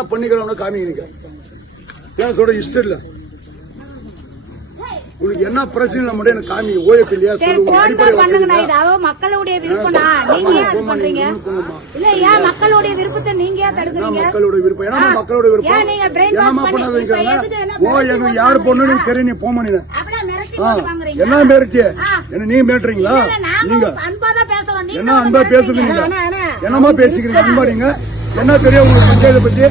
என்ன பண்ணிக்கிறவங்க காமிக்கிறீங்க ஏன் சொல்ற இஷ்டம் இல்ல உங்களுக்கு என்ன பிரச்சனை மட்டும் எனக்கு காமி ஓஎஃப் இல்லையா சொல்லுங்க மக்களுடைய விருப்பம் நீங்க ஏன் பண்றீங்க இல்ல ஏன் மக்களுடைய விருப்பத்தை நீங்க ஏன் தடுக்கிறீங்க மக்களுடைய விருப்பம் ஏன்னா மக்களுடைய விருப்பம் என்னமா பண்ணாதீங்க ஓ எங்க யாரு பொண்ணு தெரியும் நீ போமா நீ என்ன மிரட்டிய என்ன நீங்க மிரட்டுறீங்களா நீங்க என்ன அன்பா பேசுறீங்க என்னமா பேசிக்கிறீங்க அன்பாடிங்க என்ன தெரியும் உங்களுக்கு பஞ்சாயத்தை பத்தி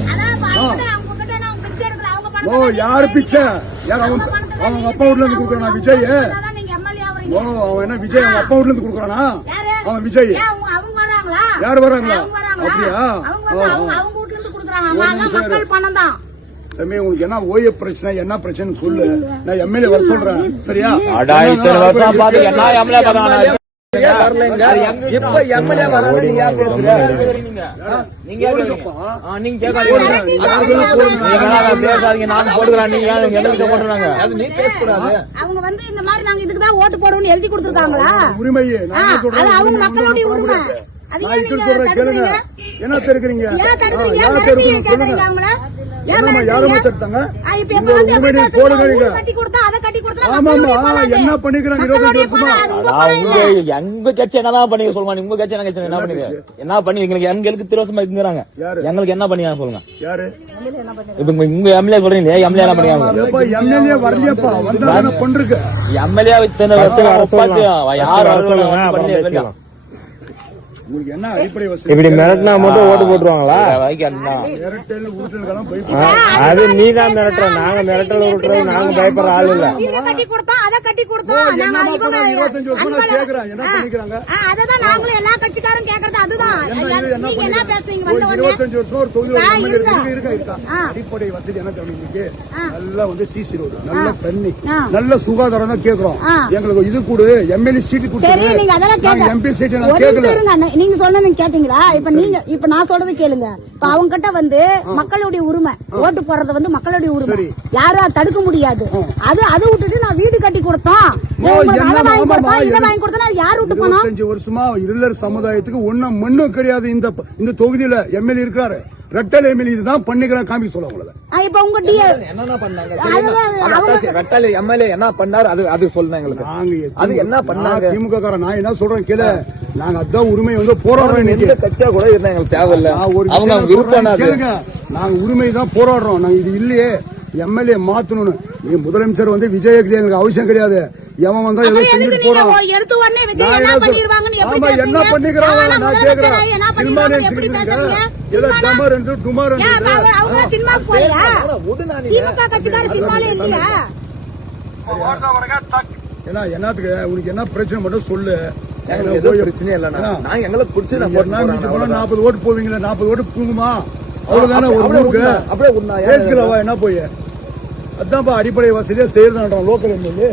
ஓ யாரு பிச்சை யார் அவங்க அப்பா வீட்ல இருந்து குடுக்கறானா விஜய் ஓ அவன் என்ன விஜய் அவங்க அப்பா வீட்ல இருந்து குடுக்கறானா அவன் விஜய் யாரு வராங்களா அப்படியா தம்பி உங்களுக்கு என்ன ஓய பிரச்சனை என்ன பிரச்சனை சொல்லு நான் எம்எல்ஏ வர சொல்றேன் சரியா இப்ப எம்எல்ஏ வரீங்க அவங்க வந்து இந்த மாதிரி நாங்க இதுக்குதான் ஓட்டு போடுவோம்னு எழுதி கொடுத்துருக்காங்களா உரிமையே அவங்க மக்களுடைய உரிமை கேளுங்க என்ன தெரிக்கிறீங்க யாருமே தடுத்தாங்க என்ன பண்ணிக்கிறாங்க 25 வருஷமா எங்க கட்சி என்னதான் பண்ணி சொல்லுவாங்க உங்க கட்சி என்ன பண்ணுங்க என்ன பண்ணி எங்களுக்கு 3 வருஷமா இருக்கிறாங்க எங்களுக்கு என்ன பண்ணி சொல்லுங்க யாரு இப்ப உங்க எம்எல்ஏ சொல்றீங்க எம்எல்ஏ என்ன பண்ணி எம்எல்ஏ வரலையப்பா வந்தா பண்றீங்க எம்எல்ஏ இத்தனை வருஷம் யாரு உங்களுக்கு என்ன அடிப்படை வசதி இப்படி மிரட்டினா மட்டும் ஓட்டு போட்டுருவாங்களா அது நீ தான் மிரட்டுற நாங்க மிரட்டல் விட்டுறது நாங்க பயப்படுற ஆள் இல்ல கட்டி கொடுத்தோம் அதை கட்டி கொடுத்தோம் 25 வருஷமா கேக்குறாங்க என்ன பண்ணிக்கிறாங்க அததான் நாங்களும் எல்லா கட்சிக்காரும் கேக்குறது அதுதான் நீங்க என்ன பேசுறீங்க வந்த உடனே 25 வருஷமா ஒரு தொகுதி இருக்கா அடிப்படை வசதி என்ன தெரியுங்க நல்லா வந்து சிசி ரோடு நல்ல தண்ணி நல்ல சுகாதாரம் தான் கேக்குறோம் எங்களுக்கு இது கூட எம்எல்ஏ சீட் கொடுத்து நீங்க அதெல்லாம் எம்பி சீட் நான் கேக்கல நீங்க சொன்னது கேட்டீங்களா இப்ப நான் சொல்றது கேளுங்க இப்ப அவங்க கிட்ட வந்து மக்களுடைய உரிமை ஓட்டு போறது வந்து மக்களுடைய உரிமை யாரும் தடுக்க முடியாது அது விட்டுட்டு நான் வீடு கட்டி கொடுத்தோம் இதை வாங்கி கொடுத்தா யாரு விட்டு போனோம் 25 வருஷமா இருளர் சமுதாயத்துக்கு ஒண்ணும் மண்ணும் கிடையாது இந்த தொகுதியில எம்எல்ஏ இருக்காரு ரெட்டல் எம்எல்ஏ இதுதான் பண்ணிக்கிறேன் காமிக்க சொல்ல உங்களை இப்ப உங்க என்ன பண்ணாங்க ரெட்டல் எம்எல்ஏ என்ன பண்ணாரு அது சொல்லுங்க எங்களுக்கு அது என்ன பண்ணாங்க திமுக காரன் நான் என்ன சொல்றேன் கேளு நாங்க அதான் உரிமை வந்து போராடுறோம் எந்த கட்சியா கூட இருந்தா எங்களுக்கு தேவையில்ல அவங்க விருப்பம் கேளுங்க நாங்க உரிமை தான் போராடுறோம் நாங்க இது இல்லையே எம்எல்ஏ மாத்தணும்னு நீ முதலமைச்சர் வந்து விஜய் எங்களுக்கு அவசியம் கிடையாது எவன் வந்தா ஏதோ செஞ்சுட்டு போறான் என்ன பண்ணிக்கிறாங்க நான் கேக்குறேன் சினிமா ஏதோ டமர் என்று டுமார் ஏன்னா என்னத்துக்கு உனக்கு என்ன பிரச்சனை மட்டும் சொல்லு பிரச்சனை இல்ல எங்களுக்கு பிடிச்ச 40 ஓட்டு போவீங்களா 40 ஓட்டு பூங்குமா அவ்வளவுதானே ஒரு ஊருக்கு அப்படியே என்ன போய் அதான்ப்பா அடிப்படை வசதியா செய்யறதுன்றோம் லோக்கல் எம்எல்ஏ